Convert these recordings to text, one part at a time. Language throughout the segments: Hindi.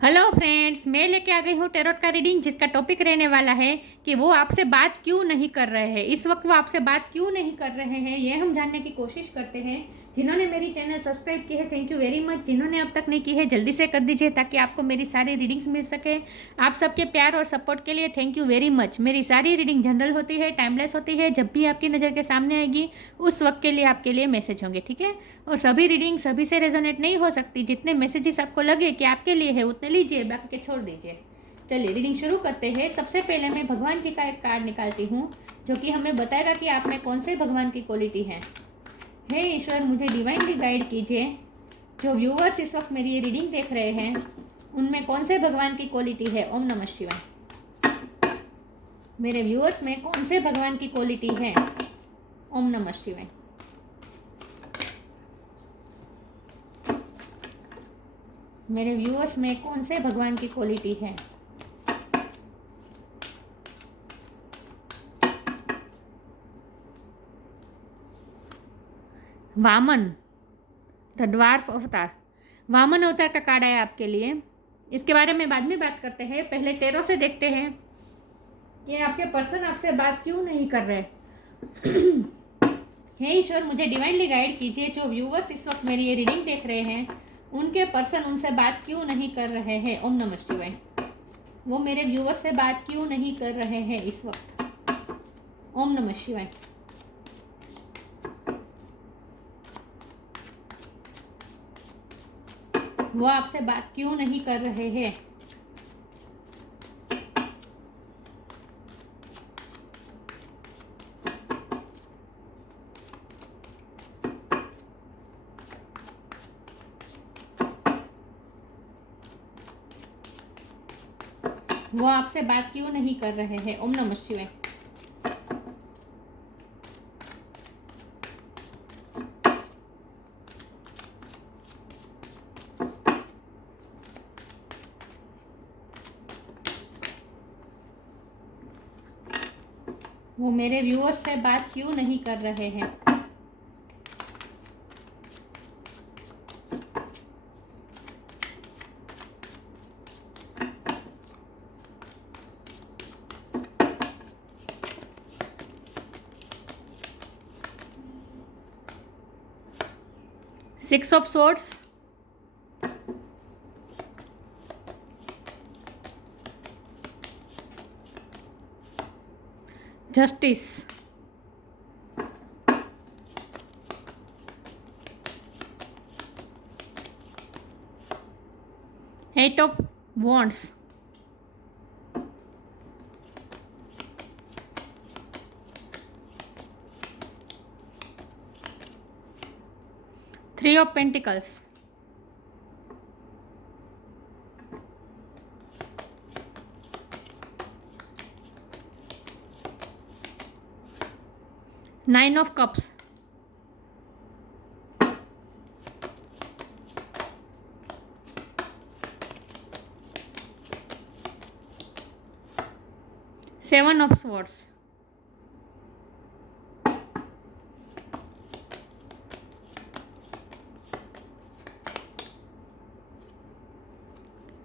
हेलो फ्रेंड्स, मैं लेके आ गई हूँ टेरोट का रीडिंग, जिसका टॉपिक रहने वाला है कि वो आपसे बात क्यों नहीं कर रहे हैं। इस वक्त वो आपसे बात क्यों नहीं कर रहे हैं, ये हम जानने की कोशिश करते हैं। जिन्होंने मेरी चैनल सब्सक्राइब की है, थैंक यू वेरी मच। जिन्होंने अब तक नहीं की है, जल्दी से कर दीजिए ताकि आपको मेरी सारी रीडिंग्स मिल सके। आप सबके प्यार और सपोर्ट के लिए थैंक यू वेरी मच। मेरी सारी रीडिंग जनरल होती है, टाइमलेस होती है। जब भी आपकी नज़र के सामने आएगी उस वक्त के लिए आपके लिए मैसेज होंगे, ठीक है। और सभी रीडिंग सभी से रेजोनेट नहीं हो सकती। जितने मैसेजेस आपको लगे कि आपके लिए है उतने लीजिए, बाकी के छोड़ दीजिए। चलिए रीडिंग शुरू करते हैं। सबसे पहले मैं भगवान जी का एक कार्ड निकालती हूँ, जो कि हमें बताएगा कि आप में कौन से भगवान की क्वालिटी है। हे ईश्वर, मुझे डिवाइनली गाइड कीजिए। जो व्यूअर्स इस वक्त मेरी ये रीडिंग देख रहे हैं, उनमें कौन से भगवान की क्वालिटी है। ओम नमः शिवाय। मेरे व्यूअर्स में कौन से भगवान की क्वालिटी है। ओम नमः शिवाय। मेरे व्यूअर्स में कौन से भगवान की क्वालिटी है। वामन, द ड्वार्फ अवतार। वामन अवतार का कार्ड आया आपके लिए। इसके बारे में बाद में बात करते हैं। पहले टेरो से देखते हैं कि आपके पर्सन आपसे बात क्यों नहीं कर रहे। हे ईश्वर, मुझे डिवाइनली गाइड कीजिए। जो व्यूवर्स इस वक्त मेरी ये रीडिंग देख रहे हैं, उनके पर्सन उनसे बात क्यों नहीं कर रहे हैं। ओम नमः शिवाय। वो मेरे व्यूवर्स से बात क्यों नहीं कर रहे हैं इस वक्त। ओम नमः शिवाय। वो आपसे बात क्यों नहीं कर रहे हैं। वो आपसे बात क्यों नहीं कर रहे हैं। ओम नमः शिवाय। वो मेरे व्यूअर्स से बात क्यों नहीं कर रहे हैं। 6 of swords, justice, 8 of wands, 3 of pentacles, 9 of cups, 7 of swords,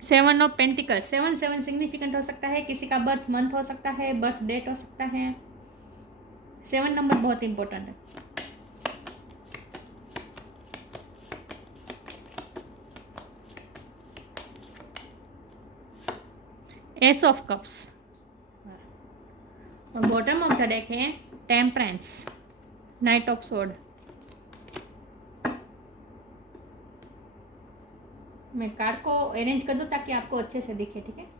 7 of pentacles. 7 significant हो सकता है, किसी का बर्थ मंथ हो सकता है, बर्थ डेट हो सकता है। 7 नंबर बहुत इंपॉर्टेंट है। एस ऑफ कप्स और बॉटम ऑफ द डेक है टेम्परेंस, नाइट ऑफ सोर्ड। मैं कार्ड को अरेंज कर दूं ताकि आपको अच्छे से दिखे, ठीक है।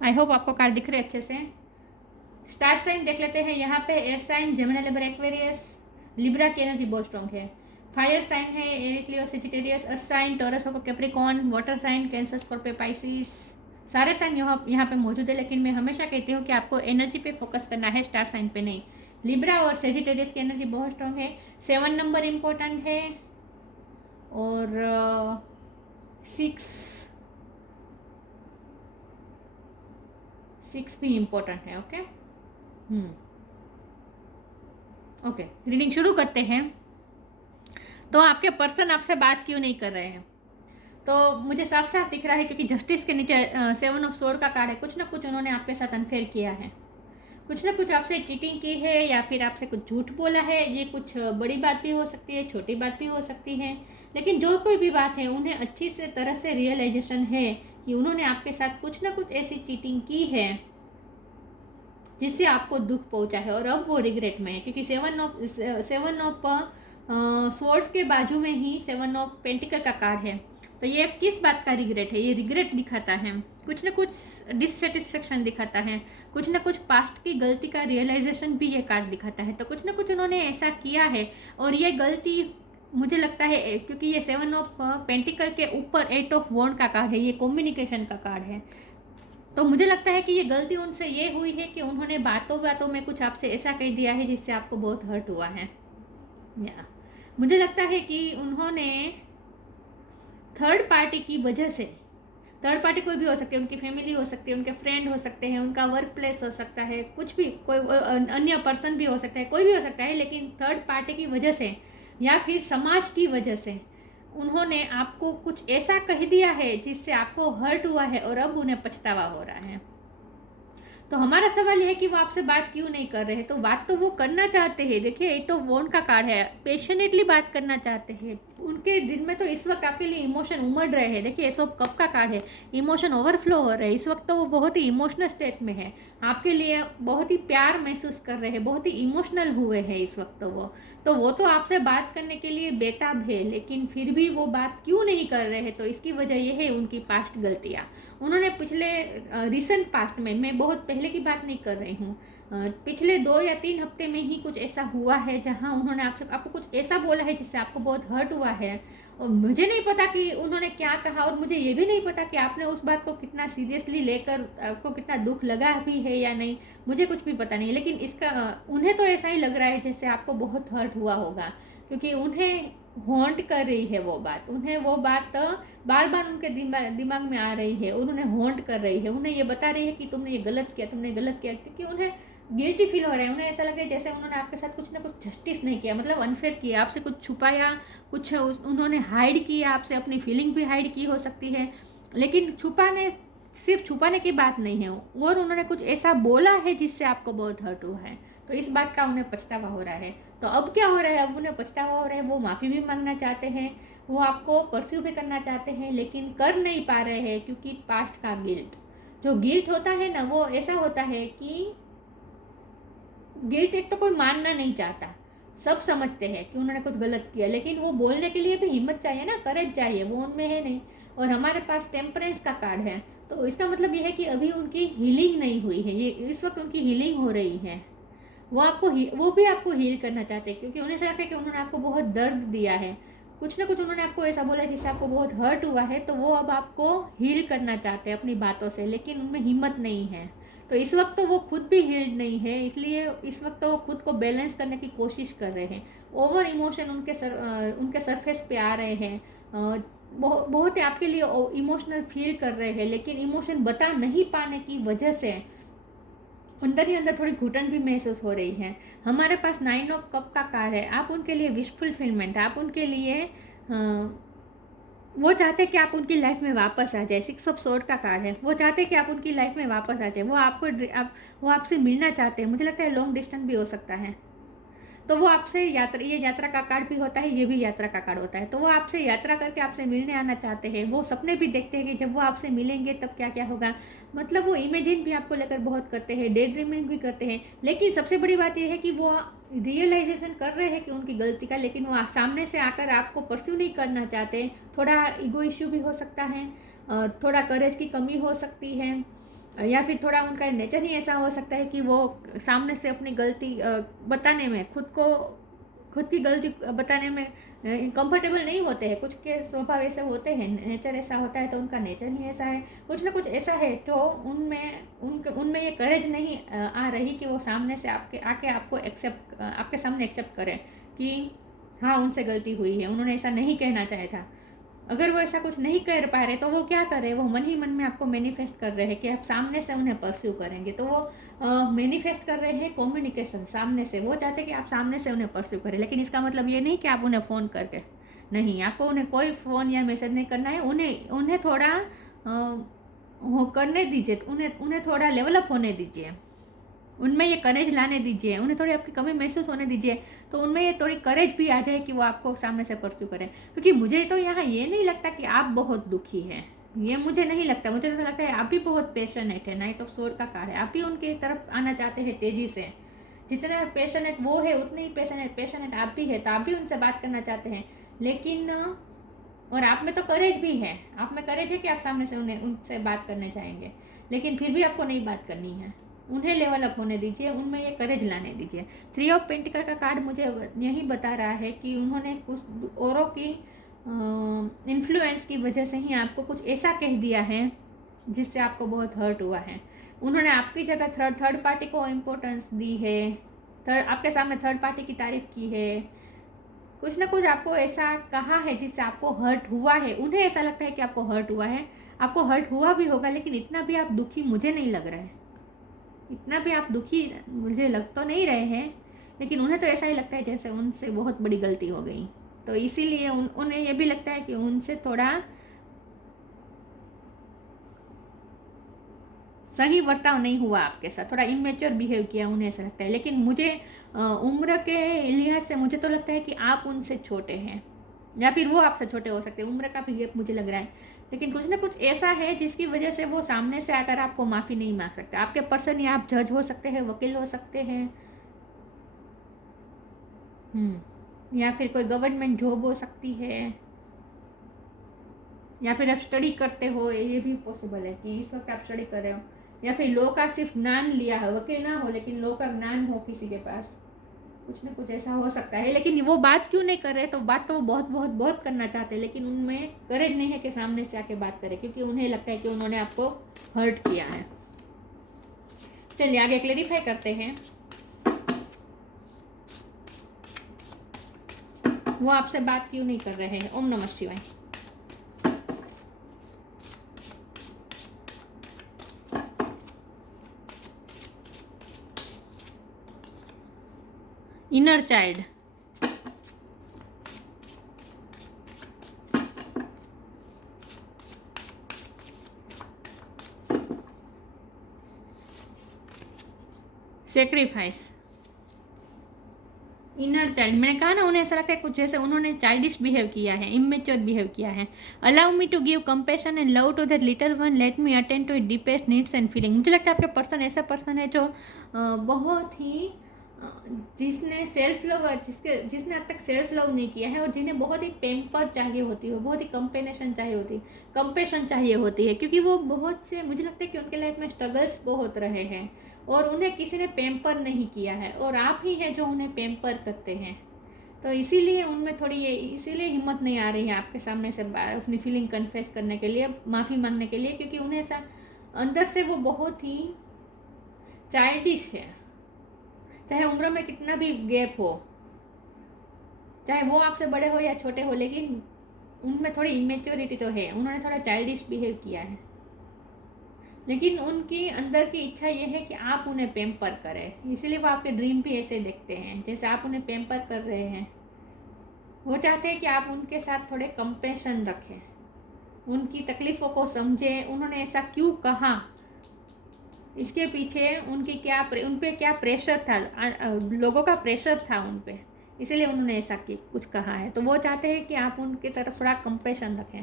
आई होप आपको कार्ड दिख रहे अच्छे से। स्टार साइन देख लेते हैं। यहाँ पे air sign Gemini Libra Aquarius, Libra की एनर्जी बहुत स्ट्रॉन्ग है। फायर साइन है Aries Leo Sagittarius, earth sign Taurus of Capricorn, water sign Cancer Scorpio Pisces. सारे साइन यहाँ पे मौजूद है, लेकिन मैं हमेशा कहती हूँ कि आपको एनर्जी पे फोकस करना है, स्टार साइन पे नहीं। लिब्रा और सेजिटेरियस की एनर्जी बहुत स्ट्रॉन्ग है। 7 नंबर इम्पोर्टेंट है और 6 भी इम्पोर्टेंट है। ओके। ओके, रीडिंग शुरू करते हैं। तो आपके पर्सन आपसे बात क्यों नहीं कर रहे हैं? तो मुझे साफ साफ दिख रहा है, क्योंकि जस्टिस के नीचे 7 ऑफ सोर्ड का कार्ड है। कुछ ना कुछ उन्होंने आपके साथ अनफेयर किया है, कुछ ना कुछ आपसे चीटिंग की है, या फिर आपसे कुछ झूठ बोला है। ये कुछ बड़ी बात भी हो सकती है, छोटी बात भी हो सकती है, लेकिन जो कोई भी बात है उन्हें अच्छी से तरह से रियलाइजेशन है कि उन्होंने आपके साथ कुछ ना कुछ ऐसी चीटिंग की है जिससे आपको दुख पहुंचा है, और अब वो रिग्रेट में है। क्योंकि 7 ऑफ स्वॉर्ड्स के बाजू में ही 7 ऑफ पेंटिकल का कार्ड है। तो ये किस बात का रिग्रेट है? ये रिग्रेट दिखाता है, कुछ ना कुछ डिससेटिस्फेक्शन दिखाता है, कुछ ना कुछ पास्ट की गलती का रियलाइजेशन भी ये कार्ड दिखाता है। तो कुछ ना कुछ उन्होंने ऐसा किया है, और ये गलती मुझे लगता है, क्योंकि ये 7 ऑफ पेंटिकल के ऊपर 8 ऑफ वॉन्ड का कार्ड है, ये कम्युनिकेशन का कार्ड है। तो मुझे लगता है कि ये गलती उनसे ये हुई है कि उन्होंने बातों बातों में कुछ आपसे ऐसा कह दिया है जिससे आपको बहुत हर्ट हुआ है। या मुझे लगता है कि उन्होंने थर्ड पार्टी की वजह से, थर्ड पार्टी कोई भी हो सकती है, उनकी फैमिली हो सकती है, उनके फ्रेंड हो सकते हैं, उनका वर्क प्लेस हो सकता है, कुछ भी, कोई अन्य पर्सन भी हो सकता है, कोई भी हो सकता है, लेकिन थर्ड पार्टी की वजह से या फिर समाज की वजह से उन्होंने आपको कुछ ऐसा कह दिया है जिससे आपको हर्ट हुआ है, और अब उन्हें पछतावा हो रहा है। तो हमारा सवाल यह है कि वो आपसे बात क्यों नहीं कर रहे हैं? तो बात तो वो करना चाहते हैं। देखिए, 8 ऑफ वॉन्ड का कार्ड है, पैशनेटली बात करना चाहते हैं। उनके दिल में तो इस वक्त आपके लिए इमोशन उमड़ रहे हैं। देखिए, एस ऑफ कप का कार्ड है, इमोशन ओवरफ्लो हो रहे हैं इस वक्त। तो वो बहुत ही इमोशनल स्टेट में है, आपके लिए बहुत ही प्यार महसूस कर रहे हैं, बहुत ही इमोशनल हुए हैं इस वक्त। तो वो तो आपसे बात करने के लिए बेताब है, लेकिन फिर भी वो बात क्यों नहीं कर रहे हैं? तो इसकी वजह यह है उनकी पास्ट गलतियाँ। उन्होंने पिछले रिसेंट पास्ट में, मैं बहुत पहले की बात नहीं कर रही हूँ, पिछले 2 या 3 हफ्ते में ही कुछ ऐसा हुआ है जहाँ उन्होंने आपको कुछ ऐसा बोला है जिससे आपको बहुत हर्ट हुआ है। और मुझे नहीं पता कि उन्होंने क्या कहा, और मुझे ये भी नहीं पता कि आपने उस बात को कितना सीरियसली लेकर, आपको कितना दुख लगा भी है या नहीं, मुझे कुछ भी पता नहीं। लेकिन इसका उन्हें तो ऐसा ही लग रहा है जैसे आपको बहुत हर्ट हुआ होगा, क्योंकि उन्हें हॉन्ट कर रही है वो बात, उन्हें वो बात बार बार उनके दिमाग में आ रही है, उन्होंने हॉन्ट कर रही है, उन्हें ये बता रही है कि तुमने ये गलत किया, तुमने गलत किया। क्योंकि उन्हें गिल्टी फील हो रहा है, उन्हें ऐसा लग रहा है जैसे उन्होंने आपके साथ कुछ ना कुछ जस्टिस नहीं किया, मतलब अनफेयर किया, आपसे कुछ छुपाया, कुछ उन्होंने हाइड किया, आपसे अपनी फीलिंग भी हाइड की हो सकती है। लेकिन सिर्फ छुपाने की बात नहीं है, और उन्होंने कुछ ऐसा बोला है जिससे आपको बहुत हर्ट हुआ है। तो इस बात का उन्हें पछतावा हो रहा है। तो अब क्या हो रहा है? अब उन्हें पछतावा हो रहा है, वो माफ़ी भी मांगना चाहते हैं, वो आपको परस्यू भी करना चाहते हैं, लेकिन कर नहीं पा रहे हैं, क्योंकि पास्ट का गिल्ट, जो गिल्ट होता है ना, वो ऐसा होता है कि गिल्ट एक तो कोई मानना नहीं चाहता, सब समझते हैं कि उन्होंने कुछ गलत किया, लेकिन वो बोलने के लिए भी हिम्मत चाहिए ना, करेज चाहिए, वो उनमें है नहीं। और हमारे पास टेम्परेंस का कार्ड है, तो इसका मतलब ये है कि अभी उनकी हीलिंग नहीं हुई है, ये इस वक्त उनकी हीलिंग हो रही है। वो भी आपको हील करना चाहते हैं, क्योंकि उन्हें ऐसा लगता है कि उन्होंने आपको बहुत दर्द दिया है, कुछ ना कुछ उन्होंने आपको ऐसा बोला जिससे आपको बहुत हर्ट हुआ है। तो वो अब आपको हील करना चाहते हैं अपनी बातों से, लेकिन उनमें हिम्मत नहीं है। तो इस वक्त तो वो खुद भी हील्ड नहीं है, इसलिए इस वक्त तो वो खुद को बैलेंस करने की कोशिश कर रहे हैं। ओवर इमोशन उनके सरफेस पे आ रहे हैं, बहुत ही आपके लिए इमोशनल फील कर रहे हैं, लेकिन इमोशन बता नहीं पाने की वजह से अंदर ही अंदर थोड़ी घुटन भी महसूस हो रही है। हमारे पास 9 ऑफ कप का कार्ड है, आप उनके लिए विश फुलफिलमेंट, आप उनके लिए वो चाहते हैं कि आप उनकी लाइफ में वापस आ जाए। 6 ऑफ सोर्ड का कार्ड है, वो चाहते हैं कि आप उनकी लाइफ में वापस आ जाए, वो आपसे मिलना चाहते हैं। मुझे लगता है लॉन्ग डिस्टेंस भी हो सकता है। तो वो आपसे ये यात्रा का कार्ड भी होता है, ये भी यात्रा का कार्ड होता है। तो वो आपसे यात्रा करके आपसे मिलने आना चाहते हैं, वो सपने भी देखते हैं कि जब वो आपसे मिलेंगे तब क्या क्या होगा, मतलब वो इमेजिन भी आपको लेकर बहुत करते हैं, डे ड्रीमिंग भी करते हैं। लेकिन सबसे बड़ी बात यह है कि वो रियलाइजेशन कर रहे हैं कि उनकी गलती का, लेकिन वो सामने से आकर आपको परस्यू नहीं करना चाहते। थोड़ा ईगो इश्यू भी हो सकता है, थोड़ा करेज की कमी हो सकती है, या फिर थोड़ा उनका नेचर ही ऐसा हो सकता है कि वो सामने से अपनी गलती बताने में, खुद की गलती बताने में कंफर्टेबल नहीं होते हैं। कुछ के स्वभाव ऐसे होते हैं, नेचर ऐसा होता है, तो उनका नेचर ही ऐसा है, कुछ ना कुछ ऐसा है। तो उनमें ये करेज नहीं आ रही कि वो सामने से आके आपके सामने एक्सेप्ट करें कि हाँ, उनसे गलती हुई है, उन्होंने ऐसा नहीं कहना चाहा था। अगर वो ऐसा कुछ नहीं कर पा रहे तो वो क्या कर रहे हैं, वो मन ही मन में आपको मैनिफेस्ट कर रहे हैं कि आप सामने से उन्हें परस्यू करेंगे। तो वो मैनिफेस्ट कर रहे हैं कम्युनिकेशन सामने से, वो चाहते हैं कि आप सामने से उन्हें परस्यू करें। लेकिन इसका मतलब ये नहीं कि आप उन्हें फ़ोन करके, नहीं, आपको उन्हें कोई फ़ोन या मैसेज नहीं करना है। उन्हें उन्हें थोड़ा वो करने दीजिए, उन्हें थोड़ा डेवलप होने दीजिए, उनमें ये करेज लाने दीजिए, उन्हें थोड़ी आपकी कमी महसूस होने दीजिए, तो उनमें ये थोड़ी करेज भी आ जाए कि वो आपको सामने से परस्यू करें। क्योंकि मुझे तो यहाँ ये नहीं लगता कि आप बहुत दुखी हैं, ये मुझे नहीं लगता। मुझे तो लगता है आप भी बहुत पैशनेट है, नाइट ऑफ सोर्ड का कार्ड है, आप भी उनके तरफ आना चाहते हैं तेज़ी से। जितना पैशनेट वो है उतने ही पैशनेट आप भी है, तो आप भी उनसे बात करना चाहते हैं। लेकिन और आप में तो करेज भी है, आप में करेज है कि आप सामने से उनसे बात करने चाहेंगे, लेकिन फिर भी आपको नहीं बात करनी है। उन्हें लेवल अप होने दीजिए, उनमें ये करेज लाने दीजिए। 3 ऑफ पेंटिकल का कार्ड मुझे यही बता रहा है कि उन्होंने कुछ औरों की इन्फ्लुएंस की वजह से ही आपको कुछ ऐसा कह दिया है जिससे आपको बहुत हर्ट हुआ है। उन्होंने आपकी जगह थर्ड पार्टी को इम्पोर्टेंस दी है, आपके सामने थर्ड पार्टी की तारीफ की है, कुछ ना कुछ आपको ऐसा कहा है जिससे आपको हर्ट हुआ है। उन्हें ऐसा लगता है कि आपको हर्ट हुआ है, आपको हर्ट हुआ भी होगा, लेकिन इतना भी आप दुखी मुझे नहीं लग रहा है, इतना भी आप दुखी मुझे लग तो नहीं रहे हैं। लेकिन उन्हें तो ऐसा ही लगता है जैसे उनसे बहुत बड़ी गलती हो गई, तो इसीलिए उन्हें ये भी लगता है कि उनसे थोड़ा सही बर्ताव नहीं हुआ आपके साथ, थोड़ा इमेच्योर बिहेव किया, उन्हें ऐसा लगता है। लेकिन मुझे उम्र के लिहाज से मुझे तो लगता है कि आप उनसे छोटे हैं, या फिर वो आपसे छोटे हो सकते हैं, उम्र का भी गैप मुझे लग रहा है। लेकिन कुछ ना कुछ ऐसा है जिसकी वजह से वो सामने से आकर आपको माफ़ी नहीं मांग सकते। आपके पर्सन या आप जज हो सकते हैं, वकील हो सकते हैं, या फिर कोई गवर्नमेंट जॉब हो सकती है, या फिर आप स्टडी करते हो, ये भी पॉसिबल है कि इस वक्त आप स्टडी कर रहे हो, या फिर लॉ का सिर्फ ज्ञान लिया है, वकील ना हो लेकिन लॉ का ज्ञान हो किसी के पास, कुछ ना कुछ ऐसा हो सकता है। लेकिन वो बात क्यों नहीं कर रहे, तो बात तो वो बहुत बहुत बहुत करना चाहते हैं, लेकिन उनमें करेज नहीं है कि सामने से आके बात करें, क्योंकि उन्हें लगता है कि उन्होंने आपको हर्ट किया है। चलिए आगे क्लेरिफाई करते हैं, वो आपसे बात क्यों नहीं कर रहे हैं। ओम नमः शिवाय। Inner child, sacrifice, inner child. मैंने कहा ना, उन्हें ऐसा लगता है कुछ जैसे उन्होंने चाइल्डिश बिहेव किया है, इमेच्योर बिहेव किया है। Allow me to give compassion and love to that little one, let me attend to it deepest needs and feeling. मुझे लगता है आपके पर्सन ऐसा पर्सन है जो बहुत ही जिसने सेल्फ लव जिसने अब तक सेल्फ लव नहीं किया है, और जिन्हें बहुत ही पेम्पर चाहिए होती है, बहुत ही कंपेनेशन चाहिए होती है, कंपेशन चाहिए होती है, क्योंकि वो बहुत से, मुझे लगता है कि उनके लाइफ में स्ट्रगल्स बहुत रहे हैं और उन्हें किसी ने पेम्पर नहीं किया है, और आप ही हैं जो उन्हें पेम्पर करते हैं। तो इसीलिए उनमें थोड़ी ये, इसीलिए हिम्मत नहीं आ रही है आपके सामने से अपनी फीलिंग कन्फेस करने के लिए, माफ़ी मांगने के लिए, क्योंकि उन्हें ऐसा अंदर से वो बहुत ही चाइल्डिश है। चाहे उम्र में कितना भी गैप हो, चाहे वो आपसे बड़े हो या छोटे हो, लेकिन उनमें थोड़ी इमेच्योरिटी तो है, उन्होंने थोड़ा चाइल्डिश बिहेव किया है। लेकिन उनकी अंदर की इच्छा ये है कि आप उन्हें पेम्पर करें, इसीलिए वो आपके ड्रीम भी ऐसे देखते हैं जैसे आप उन्हें पेम्पर कर रहे हैं। वो चाहते हैं कि आप उनके साथ थोड़े कंपेशन रखें, उनकी तकलीफ़ों को समझें, उन्होंने ऐसा क्यों कहा, इसके पीछे उन पे क्या प्रेशर था, लोगों का प्रेशर था उन पे, इसीलिए उन्होंने ऐसा कुछ कहा है। तो वो चाहते हैं कि आप उनकी तरफ थोड़ा कंपेशन रखें,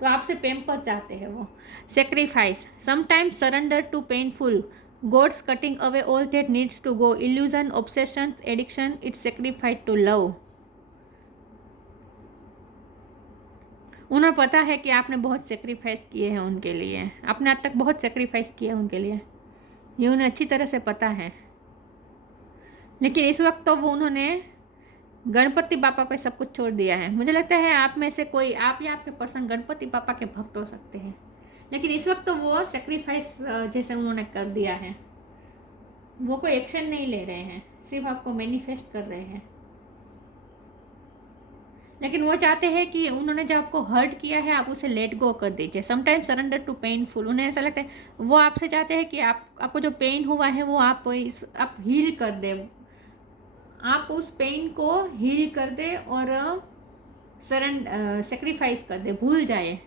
तो आपसे पेम्पर चाहते हैं वो। Sacrifice, sometimes surrender to painful gods, cutting away all that needs to go, illusion, obsession, addiction, it's sacrificed to love. उन्हें पता है कि आपने बहुत सेक्रीफाइस किए हैं उनके लिए, आपने आज तक बहुत सेक्रीफाइस किया है उनके लिए, ये उन्हें अच्छी तरह से पता है। लेकिन इस वक्त तो वो उन्होंने गणपति बापा पे सब कुछ छोड़ दिया है। मुझे लगता है आप में से कोई, आप या आपके पर्सन गणपति बापा के भक्त हो सकते हैं, लेकिन इस वक्त तो वो सेक्रीफाइस जैसे उन्होंने कर दिया है, वो कोई एक्शन नहीं ले रहे हैं, सिर्फ आपको मैनिफेस्ट कर रहे हैं। लेकिन वो चाहते हैं कि उन्होंने जो आपको हर्ट किया है आप उसे लेट गो कर दीजिए। समटाइम्स सरेंडर टू पेनफुल, उन्हें ऐसा लगता है, वो आपसे चाहते हैं कि आपको जो पेन हुआ है वो आप हील कर दें, आप उस पेन को हील कर दे और सेक्रीफाइस कर दे, भूल जाए।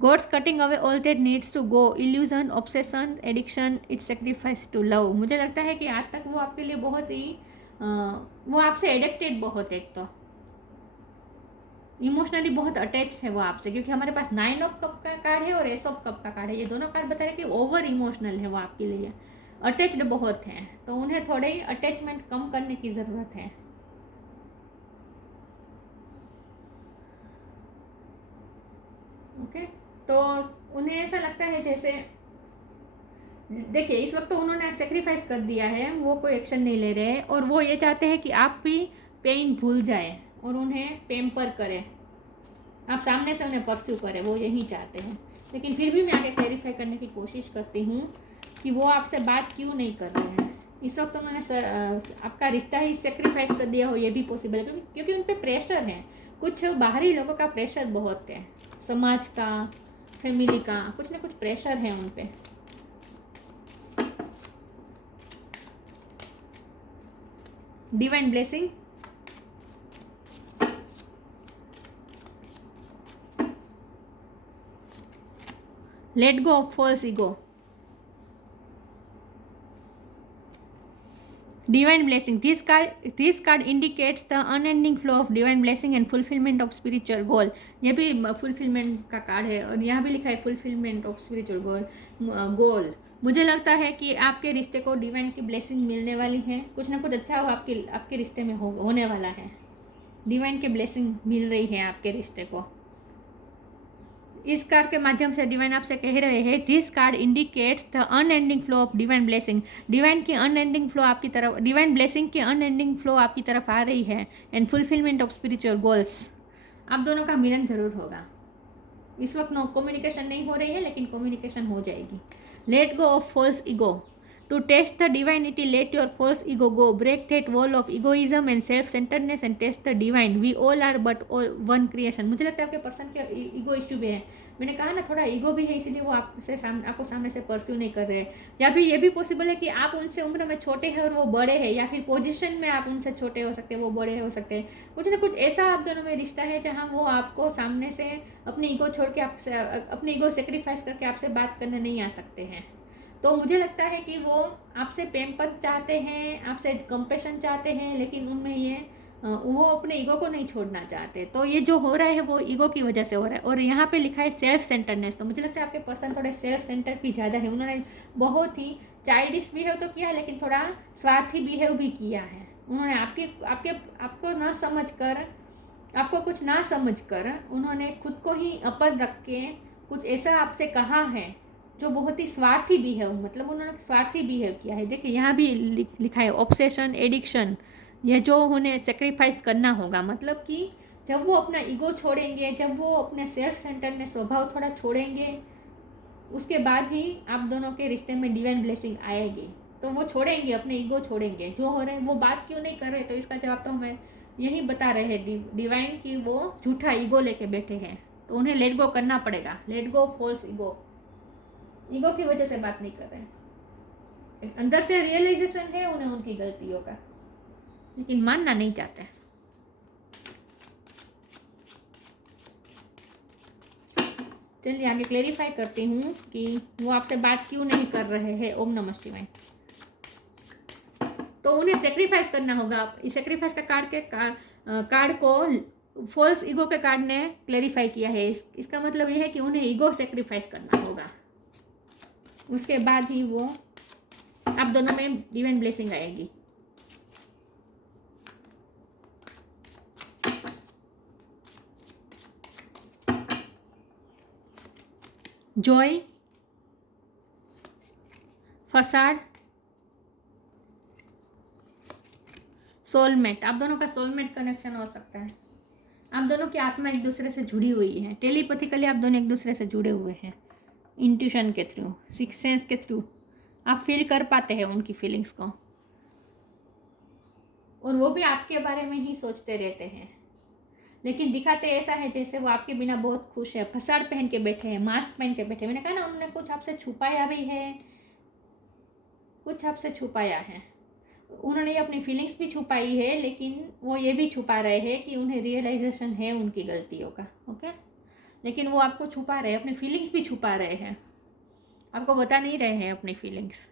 God's cutting away all that needs to go, illusion, obsession, addiction, it's sacrifice to love। मुझे लगता है कि आज तक वो आपके लिए बहुत ही वो आपसे एडिक्टेड बहुत है, एक तो इमोशनली बहुत अटैच है वो आपसे, क्योंकि हमारे पास 9 ऑफ कप का कार्ड है और एस ऑफ कप का कार्ड है। ये दोनों कार्ड बता रहे हैं कि ओवर इमोशनल है वो आपके लिए, अटैच्ड बहुत है, तो उन्हें थोड़े ही अटैचमेंट कम करने की ज़रूरत है। ओके, तो उन्हें ऐसा लगता है जैसे, देखिए इस वक्त तो उन्होंने सेक्रीफाइस कर दिया है, वो कोई एक्शन नहीं ले रहे हैं, और वो ये चाहते हैं कि आप भी पेन भूल जाए और उन्हें पेम्पर करें, आप सामने से उन्हें परस्यू करें, वो यही चाहते हैं। लेकिन फिर भी मैं आगे क्लैरिफाई करने की कोशिश करती हूँ कि वो आपसे बात क्यों नहीं कर रहे हैं। इस वक्त उन्होंने आपका रिश्ता ही सेक्रीफाइस कर दिया हो, ये भी पॉसिबल है, क्योंकि उन पर प्रेशर है, कुछ बाहरी लोगों का प्रेशर बहुत है, समाज का, फैमिली का, कुछ ना कुछ प्रेशर है उन पे। Divine blessing, let go of false ego, divine blessing, this card indicates the unending flow of divine blessing and fulfillment of spiritual goal। ये भी fulfillment का कार्ड है और यहाँ भी लिखा है fulfillment of spiritual goal। मुझे लगता है कि आपके रिश्ते को डिवाइन की ब्लेसिंग मिलने वाली है, कुछ ना कुछ अच्छा हो आपके रिश्ते में होने वाला है, डिवाइन की ब्लेसिंग मिल रही है आपके रिश्ते को। इस कार्ड के माध्यम से डिवाइन आपसे कह रहे हैं, this card indicates the unending flow of divine blessing. Divine की अनएंडिंग फ्लो आपकी तरफ, डिवाइन ब्लेसिंग की अनएंडिंग फ्लो आपकी तरफ आ रही है, and fulfilment of spiritual goals. आप दोनों का मिलन जरूर होगा। इस वक्त नो कम्युनिकेशन नहीं हो रही है, लेकिन कम्युनिकेशन हो जाएगी। Let go of false ego, to test the divinity, let your false ego go, break that wall of egoism and self-centeredness and test the divine। we all are but all one creation। मुझे लगता है आपके पर्सन के ईगो इश्यू भी है, मैंने कहा ना थोड़ा ईगो भी है, इसीलिए वो आपको सामने से परस्यू नहीं कर रहे हैं। या फिर ये भी पॉसिबल है कि आप उनसे उम्र में छोटे हैं और वो बड़े हैं, या फिर पोजीशन में आप उनसे छोटे हो सकते हैं, वो बड़े हो सकते हैं। कुछ ना कुछ ऐसा आप दोनों में रिश्ता है जहाँ वो आपको सामने से अपनी ईगो छोड़ के आपसे, अपनी ईगो सेक्रीफाइस करके आपसे बात करने नहीं आ सकते हैं। तो मुझे लगता है कि वो आपसे पेम्पर चाहते हैं, आपसे कंपेशन चाहते हैं, लेकिन उनमें ये वो अपने ईगो को नहीं छोड़ना चाहते। तो ये जो हो रहा है वो ईगो की वजह से हो रहा है। और यहाँ पे लिखा है सेल्फ सेंटरनेस, तो मुझे लगता है आपके पर्सन थोड़े सेल्फ सेंटर भी ज़्यादा है। उन्होंने बहुत ही चाइल्डिश बिहेव तो किया, लेकिन थोड़ा स्वार्थी बिहेव भी किया है। उन्होंने आपको ना समझ कर, आपको कुछ ना समझ कर उन्होंने खुद को ही अपर रख के कुछ ऐसा आपसे कहा है जो बहुत ही स्वार्थी बिहेव, मतलब उन्होंने स्वार्थी बिहेव किया है। देखिए यहाँ भी लिखा है ऑब्सेशन, एडिक्शन, यह जो उन्हें सेक्रीफाइस करना होगा। मतलब कि जब वो अपना ईगो छोड़ेंगे, जब वो अपने सेल्फ सेंटरनेस स्वभाव थोड़ा छोड़ेंगे, उसके बाद ही आप दोनों के रिश्ते में डिवाइन ब्लेसिंग आएगी। तो वो छोड़ेंगे, अपने ईगो छोड़ेंगे। जो हो रहे हैं वो बात क्यों नहीं कर रहे, तो इसका जवाब तो हमें यही बता रहे हैं डिवाइन की, वो झूठा ईगो लेके बैठे हैं, तो उन्हें लेट गो करना पड़ेगा। Let go false ego, ego की वजह से बात नहीं कर रहे हैं, अंदर से रियलाइजेशन है उन्हें उनकी गलतियों का, लेकिन मानना नहीं चाहते। चलिए आगे क्लेरिफाई करती हूँ कि वो आपसे बात क्यों नहीं कर रहे हैं। ओम नमः शिवाय। तो उन्हें सेक्रीफाइस करना होगा। इस सेक्रीफाइस का कार्ड को फॉल्स ईगो के कार्ड ने क्लेरिफाई किया है। इसका मतलब यह है कि उन्हें ईगो सेक्रीफाइस करना होगा, उसके बाद ही वो आप दोनों में डिवाइन ब्लेसिंग आएगी। जॉय, फसाड, सोलमेट, आप दोनों का सोलमेट कनेक्शन हो सकता है। आप दोनों की आत्मा एक दूसरे से जुड़ी हुई है, टेलीपैथिकली आप दोनों एक दूसरे से जुड़े हुए हैं, इंट्यूशन के थ्रू, सिक्स सेंस के थ्रू आप फील कर पाते हैं उनकी फीलिंग्स को। और वो भी आपके बारे में ही सोचते रहते हैं, लेकिन दिखाते ऐसा है जैसे वो आपके बिना बहुत खुश है। फसाड़ पहन के बैठे हैं, मास्क पहन के बैठे हैं। मैंने कहा ना, उन्होंने कुछ आपसे छुपाया भी है, कुछ आपसे छुपाया है। उन्होंने अपनी फीलिंग्स भी छुपाई है, लेकिन वो ये भी छुपा रहे हैं कि उन्हें रियलाइजेशन है उनकी गलतियों का। ओके, लेकिन वो आपको छुपा रहे हैं, अपनी फीलिंग्स भी छुपा रहे हैं, आपको बता नहीं रहे हैं अपनी फीलिंग्स।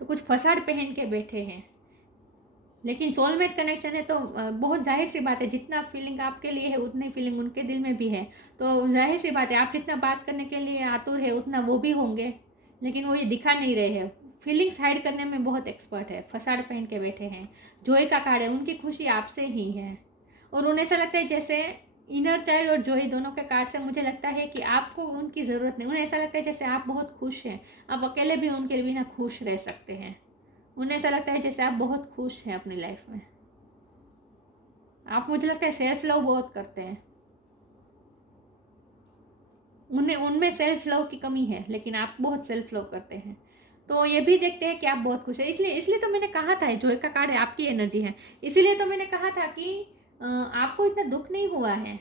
तो कुछ फसाड़ पहन के बैठे हैं। लेकिन सोलमेट कनेक्शन है तो बहुत जाहिर सी बात है, जितना फीलिंग आपके लिए है उतनी फीलिंग उनके दिल में भी है। तो जाहिर सी बात है, आप जितना बात करने के लिए आतुर है उतना वो भी होंगे, लेकिन वो ये दिखा नहीं रहे हैं। फीलिंग्स हाइड करने में बहुत एक्सपर्ट है, फसाड़ पहन के बैठे हैं। जॉय का कार्ड है, उनकी खुशी आपसे ही है। और उन्हें ऐसा लगता है जैसे इनर चाइल्ड और जॉय दोनों के कार्ड से मुझे लगता है कि आपको उनकी ज़रूरत नहीं। उन्हें ऐसा लगता है जैसे आप बहुत खुश हैं, आप अकेले भी उनके बिना खुश रह सकते हैं। उन्हें ऐसा लगता है जैसे आप बहुत खुश हैं अपनी लाइफ में। आप, मुझे लगता है, सेल्फ लव बहुत करते हैं। उन्हें उनमें सेल्फ लव की कमी है, लेकिन आप बहुत सेल्फ लव करते हैं। तो ये भी देखते हैं कि आप बहुत खुश हैं। इसलिए इसलिए तो मैंने कहा था, जॉय का कार्ड है, आपकी एनर्जी है। इसीलिए तो मैंने कहा था कि आपको इतना दुख नहीं हुआ है,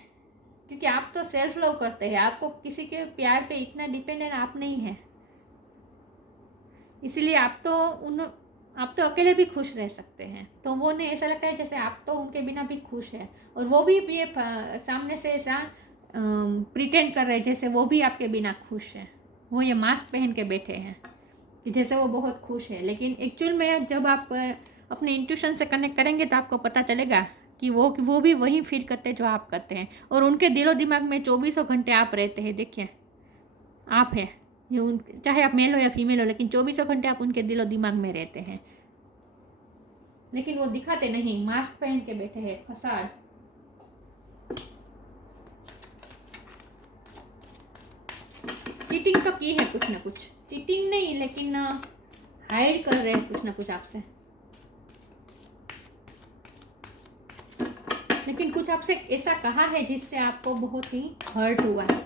क्योंकि आप तो सेल्फ लव करते हैं। आपको किसी के प्यार पे इतना डिपेंडेंट आप नहीं हैं। इसीलिए आप तो अकेले भी खुश रह सकते हैं। तो वो नहीं, ऐसा लगता है जैसे आप तो उनके बिना भी खुश है, और वो भी ये सामने से ऐसा प्रिटेंड कर रहे हैं जैसे वो भी आपके बिना खुश है। वो ये मास्क पहन के बैठे हैं कि जैसे वो बहुत खुश है, लेकिन एक्चुअल में जब आप अपने इंट्यूशन से कनेक्ट करेंगे तो आपको पता चलेगा कि वो भी वही फील करते हैं जो आप करते हैं। और उनके दिलो दिमाग में 24 घंटे आप रहते हैं। देखिए, आप हैं, ये चाहे आप मेल हो या फीमेल हो, लेकिन 24 घंटे आप उनके दिलो दिमाग में रहते हैं। लेकिन वो दिखाते नहीं, मास्क पहन के बैठे हैं, फसाड़। चीटिंग तो की है कुछ ना कुछ, चीटिंग नहीं, लेकिन हाइड कर रहे हैं कुछ ना कुछ आपसे। लेकिन कुछ आपसे ऐसा कहा है जिससे आपको बहुत ही हर्ट हुआ है,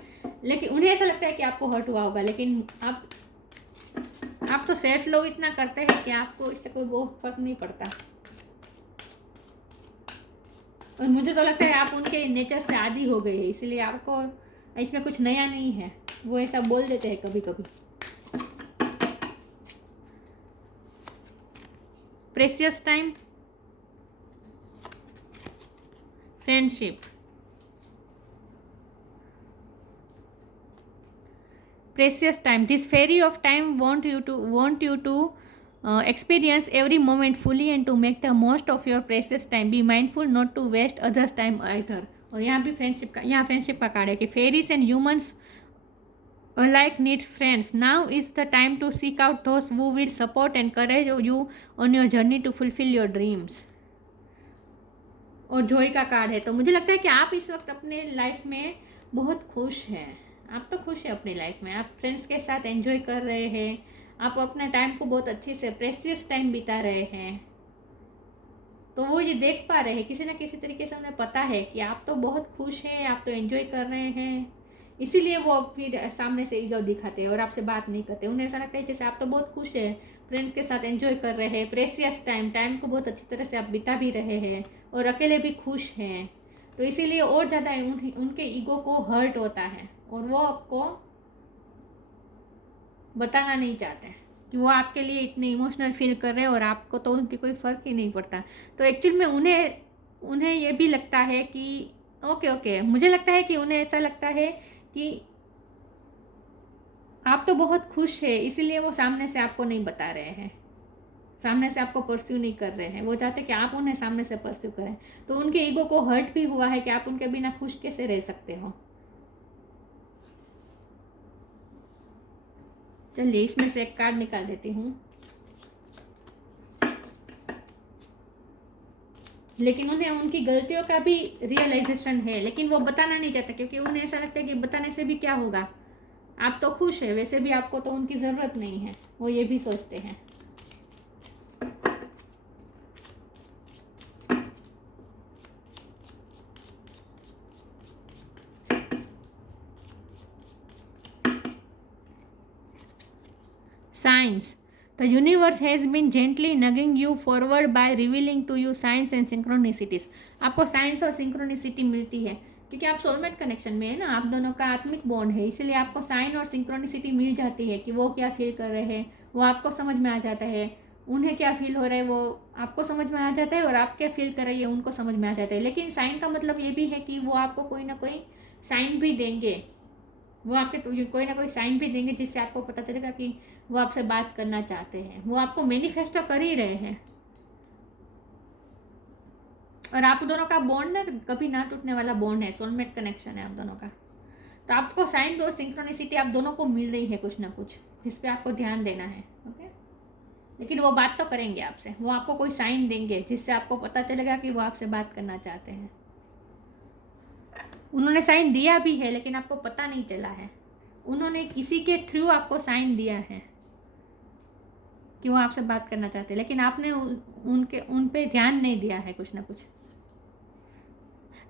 लेकिन उन्हें ऐसा लगता है कि आपको हर्ट हुआ होगा, लेकिन आप तो सेल्फ लव इतना करते हैं कि आपको इससे कोई बहुत फर्क नहीं पड़ता। और मुझे तो लगता है आप उनके नेचर से आदी हो गए, इसलिए आपको इसमें कुछ नया नहीं है। वो ऐसा बोल देते हैं कभी कभी। Precious time, friendship, precious time. This fairy of time want you to experience every moment fully and to make the most of your precious time. Be mindful not to waste others time either. और यहाँ भी फ्रेंडशिप का कार्ड है कि fairies and humans alike needs friends. Now is the time to seek out those who will support and encourage you on your journey to fulfill your dreams. और जॉय का कार्ड है, तो मुझे लगता है कि आप इस वक्त अपने लाइफ में बहुत खुश हैं। आप तो खुश हैं अपनी लाइफ में, आप फ्रेंड्स के साथ एंजॉय कर रहे हैं, आप अपने टाइम को बहुत अच्छे से प्रेशियस टाइम बिता रहे हैं। तो वो ये देख पा रहे हैं, किसी ना किसी तरीके से उन्हें पता है कि आप तो बहुत खुश हैं, आप तो एंजॉय कर रहे हैं। इसीलिए वो फिर सामने से ईगो दिखाते हैं और आपसे बात नहीं करते। उन्हें ऐसा लगता है जैसे आप तो बहुत खुश हैं, फ्रेंड्स के साथ एंजॉय कर रहे हैं, प्रेशियस टाइम को बहुत अच्छी तरह से आप बिता भी रहे हैं, और अकेले भी खुश हैं। तो इसीलिए और ज़्यादा उनके ईगो को हर्ट होता है, और वो आपको बताना नहीं चाहते कि वो आपके लिए इतने इमोशनल फील कर रहे हैं, और आपको तो उनकी कोई फ़र्क ही नहीं पड़ता। तो एक्चुअल में उन्हें ये भी लगता है कि ओके, मुझे लगता है कि उन्हें ऐसा लगता है कि आप तो बहुत खुश है, इसीलिए वो सामने से आपको नहीं बता रहे हैं, सामने से आपको परस्यू नहीं कर रहे हैं। वो चाहते कि आप उन्हें सामने से परस्यू करें। तो उनके ईगो को हर्ट भी हुआ है कि आप उनके बिना खुश कैसे रह सकते हो। चलिए, इसमें से एक कार्ड निकाल देती हूँ। लेकिन उन्हें उनकी गलतियों का भी रियलाइजेशन है, लेकिन वो बताना नहीं चाहता, क्योंकि उन्हें ऐसा लगता है कि बताने से भी क्या होगा, आप तो खुश है, वैसे भी आपको तो उनकी ज़रूरत नहीं है। वो ये भी सोचते हैं। Signs. The universe has been gently nudging you forward by revealing to you signs and synchronicities. आपको साइंस और सिंक्रोनिसिटी मिलती है क्योंकि आप सोलमेट कनेक्शन में है ना, आप दोनों का आत्मिक बॉन्ड है, इसलिए आपको साइन और सिंक्रोनिसिटी मिल जाती है कि वो क्या फील कर रहे हैं, वो आपको समझ में आ जाता है, उन्हें क्या फील हो रहा है वो आपको समझ में आ जाता है, और आप क्या फील कर रही है उनको समझ में आ जाता है। लेकिन साइन का मतलब ये भी है कि वो आपको कोई ना कोई साइन भी देंगे, वो आपके कोई ना कोई साइन भी देंगे जिससे आपको पता चलेगा कि वो आपसे बात करना चाहते हैं, वो आपको मैनिफेस्टो कर ही रहे हैं। और आप दोनों का बॉन्ड ना कभी ना टूटने वाला बॉन्ड है, सोलमेट कनेक्शन है आप दोनों का। तो आपको साइन और सिंक्रोनिसिटी आप दोनों को मिल रही है कुछ ना कुछ, जिस पे आपको ध्यान देना है। ओके, लेकिन वो बात तो करेंगे आपसे, वो आपको कोई साइन देंगे जिससे आपको पता चलेगा कि वो आपसे बात करना चाहते हैं। उन्होंने साइन दिया भी है लेकिन आपको पता नहीं चला है, उन्होंने किसी के थ्रू आपको साइन दिया है कि वो आपसे बात करना चाहते हैं, लेकिन आपने उन पे ध्यान नहीं दिया है कुछ ना कुछ।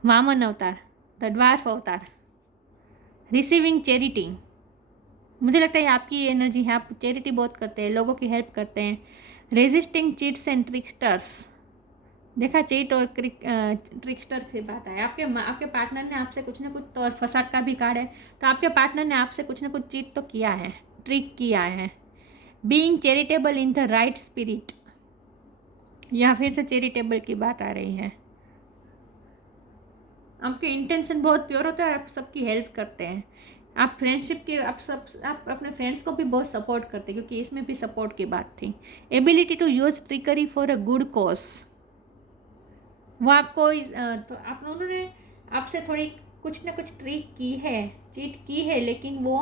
वामन अवतार, द ड्वार्फ अवतार, रिसीविंग चैरिटी, मुझे लगता है आपकी एनर्जी है, आप चैरिटी बहुत करते हैं, लोगों की हेल्प करते हैं। रेजिस्टिंग चीट्स एंड ट्रिक्स्टर्स, देखा चीट और ट्रिक्स्टर से बात है। आपके पार्टनर ने आपसे कुछ ना कुछ, तो और फसाद का भी कार्ड है, तो आपके पार्टनर ने आपसे कुछ ना कुछ चीट तो किया है, ट्रिक किया है। Being charitable in the right spirit, या फिर से चैरिटेबल की बात आ रही है। आपके इंटेंशन बहुत प्योर होता है, आप सबकी हेल्प करते हैं, आप फ्रेंडशिप के आप अपने फ्रेंड्स को भी बहुत सपोर्ट करते हैं, क्योंकि इसमें भी सपोर्ट की बात थी। Ability to use trickery for a good cause, वो आपको तो आप उन्होंने आपसे थोड़ी कुछ ना कुछ ट्रिक की है, चीट की है, लेकिन वो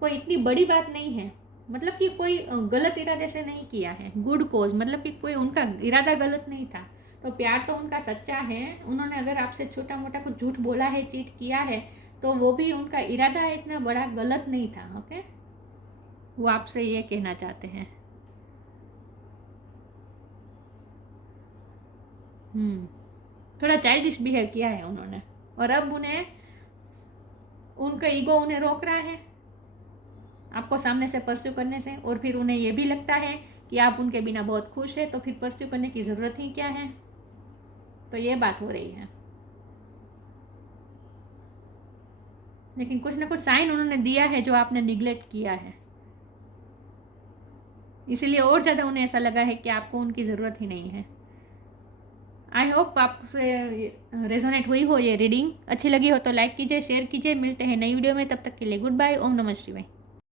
कोई इतनी बड़ी बात नहीं है, मतलब कि कोई गलत इरादे से नहीं किया है। गुड कॉज मतलब कि कोई उनका इरादा गलत नहीं था, तो प्यार तो उनका सच्चा है। उन्होंने अगर आपसे छोटा मोटा कुछ झूठ बोला है, चीट किया है, तो वो भी उनका इरादा इतना बड़ा गलत नहीं था। ओके, वो आपसे ये कहना चाहते हैं। थोड़ा चाइल्डिश बिहेव किया है उन्होंने, और अब उनका ईगो उन्हें रोक रहा है आपको सामने से परस्यू करने से, और फिर उन्हें ये भी लगता है कि आप उनके बिना बहुत खुश है, तो फिर परस्यू करने की ज़रूरत ही क्या है। तो ये बात हो रही है, लेकिन कुछ ना कुछ साइन उन्होंने दिया है जो आपने निगलेक्ट किया है, इसीलिए और ज़्यादा उन्हें ऐसा लगा है कि आपको उनकी ज़रूरत ही नहीं है। आई होप आपसे रेजोनेट हुई हो ये रीडिंग, अच्छी लगी हो तो लाइक कीजिए, शेयर कीजिए। मिलते हैं नई वीडियो में, तब तक के लिए गुड बाय। ओम नमः शिवाय।